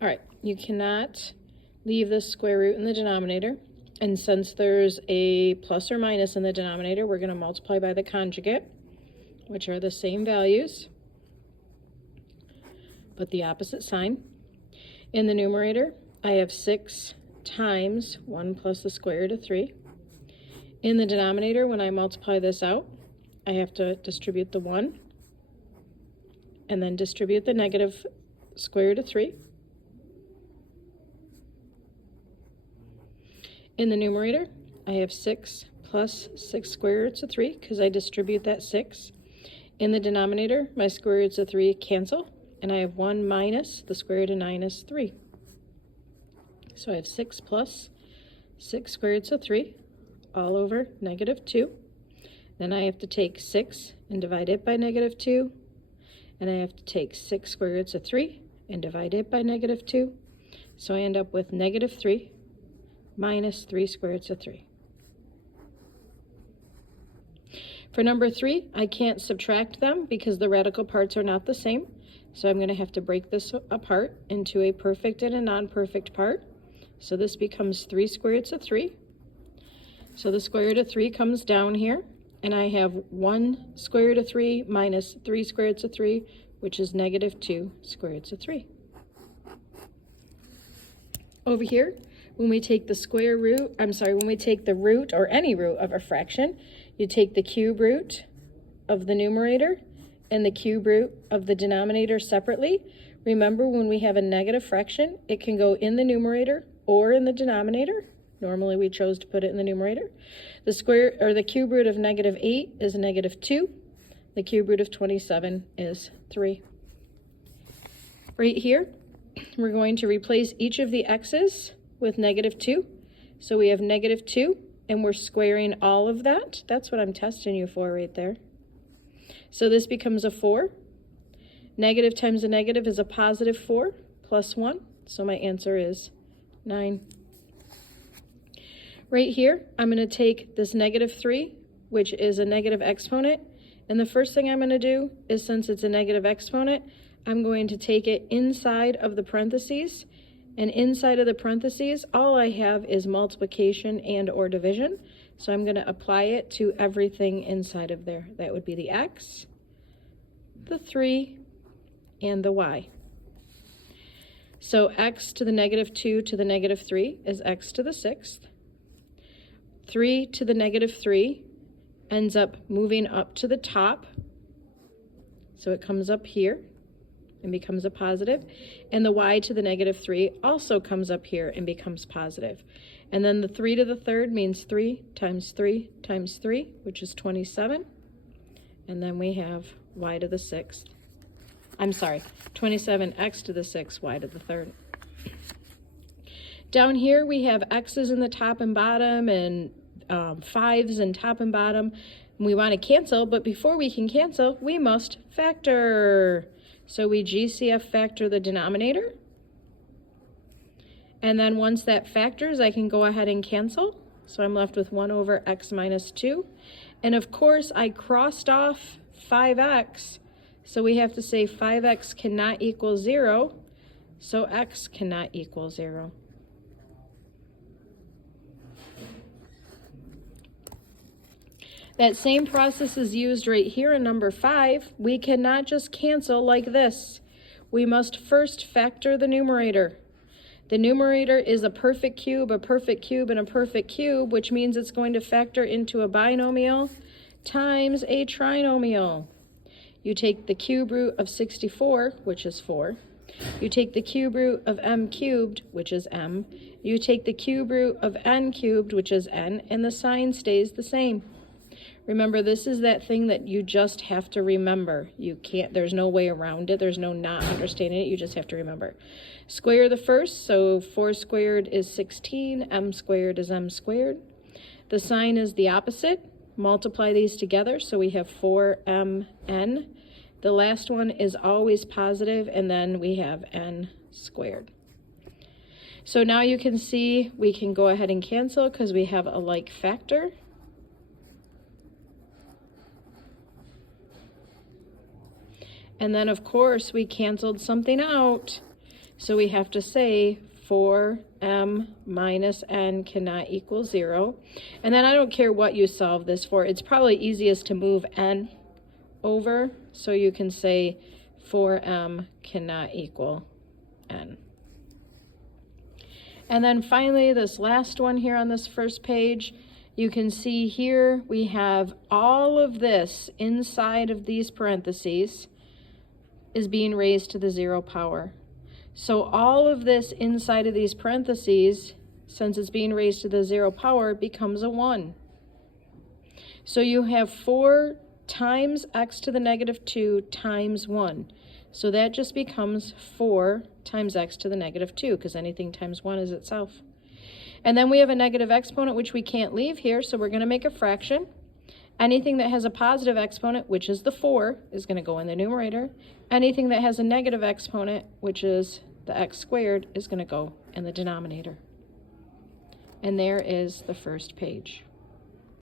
All right, you cannot leave the square root in the denominator. And since there's a plus or minus in the denominator, we're going to multiply by the conjugate, which are the same values, but the opposite sign. In the numerator, I have 6 times 1 plus the square root of 3. In the denominator, when I multiply this out, I have to distribute the 1 and then distribute the negative square root of 3. In the numerator, I have 6 plus 6 square roots of 3 because I distribute that 6. In the denominator, my square roots of 3 cancel, and I have 1 minus the square root of 9 is 3. So I have 6 plus 6 square roots of 3 all over negative 2. Then I have to take 6 and divide it by negative 2. And I have to take 6 square roots of 3 and divide it by negative 2. So I end up with negative 3 minus 3 square roots of 3. For number 3, I can't subtract them because the radical parts are not the same. So I'm going to have to break this apart into a perfect and a non-perfect part. So this becomes 3 square roots of 3. So the square root of 3 comes down here, and I have 1 square root of 3 minus 3 square roots of 3, which is negative 2 square roots of 3. Over here, when we take the when we take the root or any root of a fraction, you take the cube root of the numerator and the cube root of the denominator separately. Remember, when we have a negative fraction, it can go in the numerator or in the denominator. Normally we chose to put it in the numerator. The cube root of negative 8 is negative 2. The cube root of 27 is 3. Right here, we're going to replace each of the x's with negative 2. So we have negative 2, and we're squaring all of that. That's what I'm testing you for right there. So this becomes a 4. Negative times a negative is a positive 4 plus 1. So my answer is 9. Right here, I'm going to take this negative 3, which is a negative exponent. And the first thing I'm going to do is, since it's a negative exponent, I'm going to take it inside of the parentheses. And inside of the parentheses, all I have is multiplication and or division. So I'm going to apply it to everything inside of there. That would be the x, the 3, and the y. So x to the negative 2 to the negative 3 is x to the 6th. 3 to the negative 3 ends up moving up to the top. So it comes up here and becomes a positive. And the y to the negative 3 also comes up here and becomes positive. And then the 3 to the 3rd means 3 times 3 times 3, which is 27. And then we have y to the 6th. I'm sorry, 27x to the 6th, y to the 3rd. Down here we have x's in the top and bottom and 5's in top and bottom. We want to cancel, but before we can cancel, we must factor. So we GCF factor the denominator. And then once that factors, I can go ahead and cancel. So I'm left with 1 over x minus 2. And of course, I crossed off 5x. So we have to say 5x cannot equal 0. So x cannot equal 0. That same process is used right here in number 5. We cannot just cancel like this. We must first factor the numerator. The numerator is a perfect cube, and a perfect cube, which means it's going to factor into a binomial times a trinomial. You take the cube root of 64, which is 4. You take the cube root of m cubed, which is m. You take the cube root of n cubed, which is n, and the sign stays the same. Remember, this is that thing that you just have to remember. You can't, there's no way around it. There's no not understanding it. You just have to remember. Square the first, so 4 squared is 16. M squared is m squared. The sign is the opposite. Multiply these together, so we have 4mn. The last one is always positive, and then we have n squared. So now you can see we can go ahead and cancel because we have a like factor. And then, of course, we canceled something out. So we have to say 4m minus n cannot equal 0. And then I don't care what you solve this for. It's probably easiest to move n over, so you can say 4m cannot equal n. And then finally, this last one here on this first page, you can see here we have all of this inside of these parentheses is being raised to the 0 power. So all of this inside of these parentheses, since it's being raised to the 0 power, becomes a 1. So you have 4 times x to the negative 2 times 1. So that just becomes 4 times x to the negative 2, because anything times 1 is itself. And then we have a negative exponent, which we can't leave here, so we're going to make a fraction. Anything that has a positive exponent, which is the 4, is going to go in the numerator. Anything that has a negative exponent, which is the x squared, is going to go in the denominator. And there is the first page.